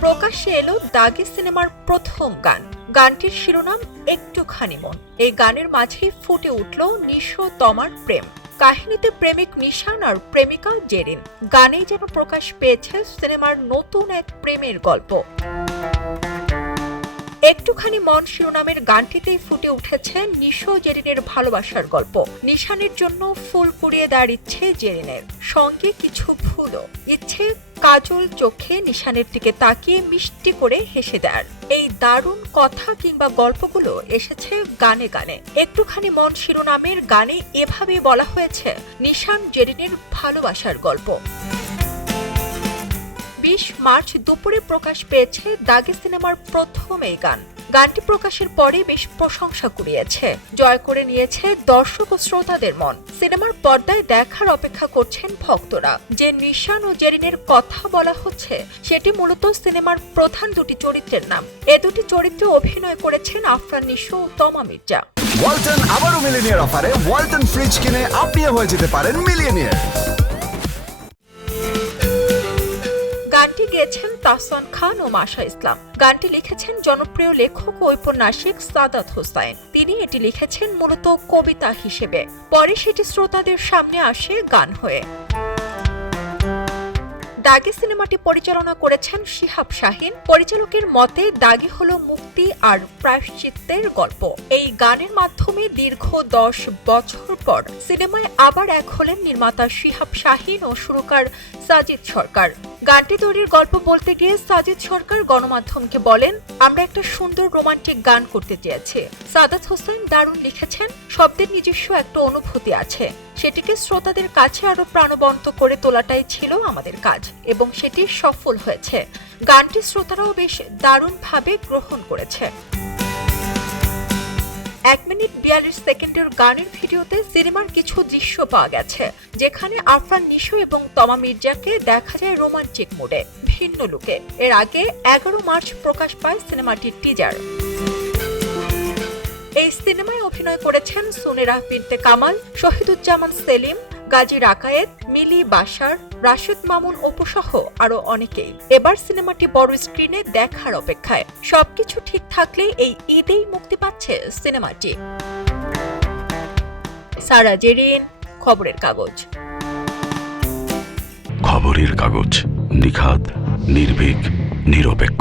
প্রকাশ্যে এলো দাগি সিনেমার প্রথম গান। গানটির শিরোনাম, একটুখানি মন। এই গানের মাঝেই ফুটে উঠল নিশো তমার প্রেম। কাহিনীতে প্রেমিক নিশান আর প্রেমিকা জেরিন। গানেই যেন প্রকাশ পেয়েছে সিনেমার নতুন এক প্রেমের গল্প। একটুখানি মন শিরোনামের গানটিতেই ফুটে উঠেছে নিশো জেরিনের ভালোবাসার গল্প। নিশানের জন্য ফুল কুড়িয়ে দেওয়ার ইচ্ছে জেরিনের। সঙ্গে কিছু ফুলও ইচ্ছে কাজল চোখে নিশানের দিকে তাকিয়ে মিষ্টি করে হেসে দেয়ার। এই দারুণ কথা কিংবা গল্পগুলো এসেছে গানে গানে। একটুখানি মন শিরোনামের গানে এভাবে বলা হয়েছে, নিশান জেরিনের ভালোবাসার গল্প। বিশ মার্চ দুপুরে প্রকাশ পেয়েছে দাগি সিনেমার প্রথম এই গান। গানটি প্রকাশের পরে বেশ প্রশংসা কুড়িয়েছে। জয় করে নিয়েছে দর্শক ও শ্রোতাদের মন। সিনেমার পর্দায় দেখার অপেক্ষা করছেন ভক্তরা। যে নিশান ও জেরিনের কথা বলা হচ্ছে, সেটি মূলত সিনেমার প্রধান দুটি চরিত্রের নাম। এ দুটি চরিত্রে অভিনয় করেছেন আফরান নিশো ও তমা মির্জা। ওয়ালটন আবারও মিলিনিয়ার অফারে ওয়ালটন ফ্রিজ কিনে আপনিও হয়ে যেতে পারেন মিলিয়নিয়ার। তাহসান খান ও মাশা ইসলাম। গানটি লিখেছেন জনপ্রিয় লেখক ও ঔপন্যাসিক সাদাত হোসাইন। তিনি এটি লিখেছেন মূলত কবিতা হিসেবে। পরে সেটি শ্রোতাদের সামনে আসে গান হয়ে। দাগি সিনেমাটি পরিচালনা করেছেন শিহাব শাহিন। পরিচালকের মতে, দাগি হলো মুক্তি আর প্রায়শ্চিত্তের গল্প। এই গানের মাধ্যমে দীর্ঘ দশ বছর পর সিনেমায় আবার এক হলেন নির্মাতা শিহাব শাহিন ও সুরকার সাজিদ সরকার। গানটি তৈরির গল্প বলতে গিয়ে সাজিদ সরকার গণমাধ্যমকে বলেন, আমরা একটা সুন্দর রোমান্টিক গান করতে চেয়েছি। সাদাত হোসেন দারুণ লিখেছেন, শব্দের নিজস্ব একটা অনুভূতি আছে। সেটিকে শ্রোতাদের কাছে আরও প্রাণবন্ত করে তোলাটাই ছিল আমাদের কাজ, এবং সেটি সফল হয়েছে। গানটি শ্রোতারাও বেশ দারুণভাবে গ্রহণ করেছে। এক মিনিট বিয়াল্লিশ সেকেন্ডের গানের ভিডিওতে সিনেমার কিছু দৃশ্য পাওয়া গেছে, যেখানে আফরান নিশো এবং তমা মির্জাকে দেখা যায় রোমান্টিক মোডে, ভিন্ন লুকে। এর আগে এগারো মার্চ প্রকাশ পায় সিনেমাটির টিজার এই সিনেমায় অভিনয় করেছেন সুনেরা, বিনতে কামাল, শহীদুজ্জামান সেলিম গাজী রাকায়েত, মিলি বাসার রাশেদ মামুন অপুসহ আরও অনেকেই এবার সিনেমাটি বড় স্ক্রিনে দেখার অপেক্ষায়। সবকিছু ঠিক থাকলে এই ঈদেই মুক্তি পাচ্ছে সিনেমাটি। সারা জেরিন, খবরের কাগজ। খবরের কাগজ নিখাত নির্ভীক, নিরপেক্ষ।